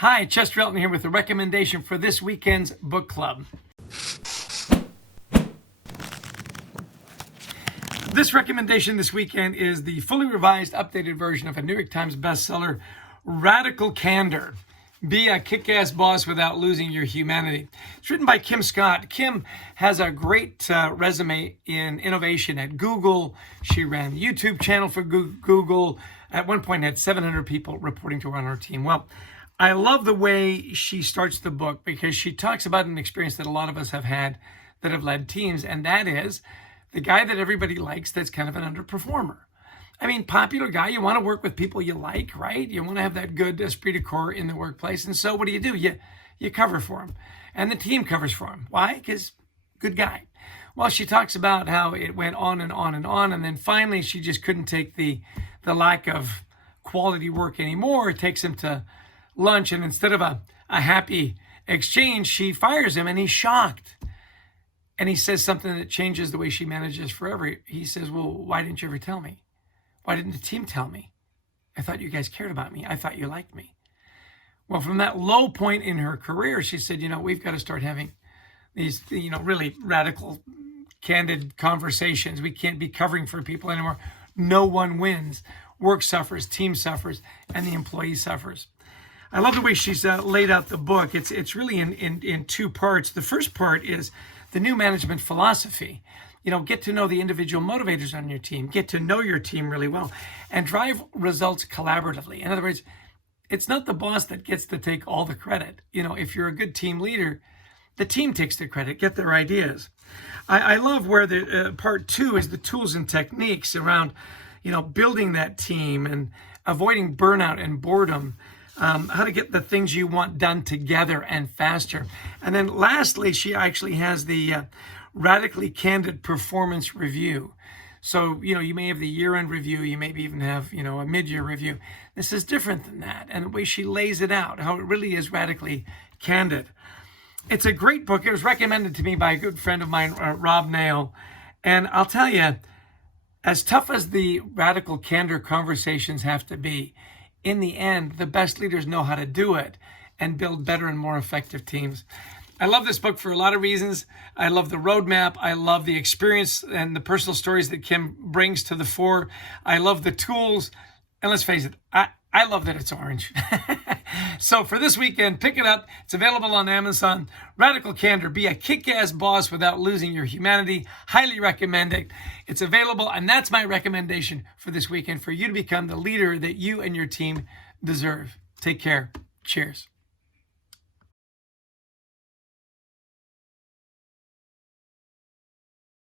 Hi, Chester Elton here with a recommendation for this weekend's book club. This recommendation this weekend is the fully revised, updated version of a New York Times bestseller, Radical Candor. Be a kick-ass boss without losing your humanity. It's written by Kim Scott. Kim has a great resume in innovation at Google. She ran the YouTube channel for Google. At one point had 700 people reporting to her on her team. Well, I love the way she starts the book because she talks about an experience that a lot of us have had that have led teams, and that is the guy that everybody likes that's kind of an underperformer. I mean, popular guy, you want to work with people you like, right? You want to have that good esprit de corps in the workplace. And so what do? You cover for him. And the team covers for him. Why? Because good guy. Well, she talks about how it went on and on and on. And then finally, she just couldn't take the lack of quality work anymore. It takes him to lunch. And instead of a happy exchange, she fires him and he's shocked. And he says something that changes the way she manages forever. He says, well, why didn't you ever tell me? Why didn't the team tell me? I thought you guys cared about me. I thought you liked me. Well, from that low point in her career, she said, we've got to start having these, really radical, candid conversations. We can't be covering for people anymore. No one wins. Work suffers, team suffers, and the employee suffers. I love the way she's laid out the book. It's really in two parts. The first part is the new management philosophy. Get to know the individual motivators on your team, get to know your team really well, and drive results collaboratively. In other words, it's not the boss that gets to take all the credit. If you're a good team leader, the team takes the credit, get their ideas. I love where the part two is the tools and techniques around, building that team and avoiding burnout and boredom. How to get the things you want done together and faster. And then lastly, she actually has the radically candid performance review. So, you may have the year-end review, you maybe even have, a mid-year review. This is different than that. And the way she lays it out, how it really is radically candid. It's a great book. It was recommended to me by a good friend of mine, Rob Nail. And I'll tell you, as tough as the radical candor conversations have to be, in the end, the best leaders know how to do it and build better and more effective teams. I love this book for a lot of reasons. I love the roadmap. I love the experience and the personal stories that Kim brings to the fore. I love the tools. And let's face it, I love that it's orange. So for this weekend, pick it up. It's available on Amazon. Radical Candor. Be a kick-ass boss without losing your humanity. Highly recommend it. It's available, and that's my recommendation for this weekend for you to become the leader that you and your team deserve. Take care. Cheers.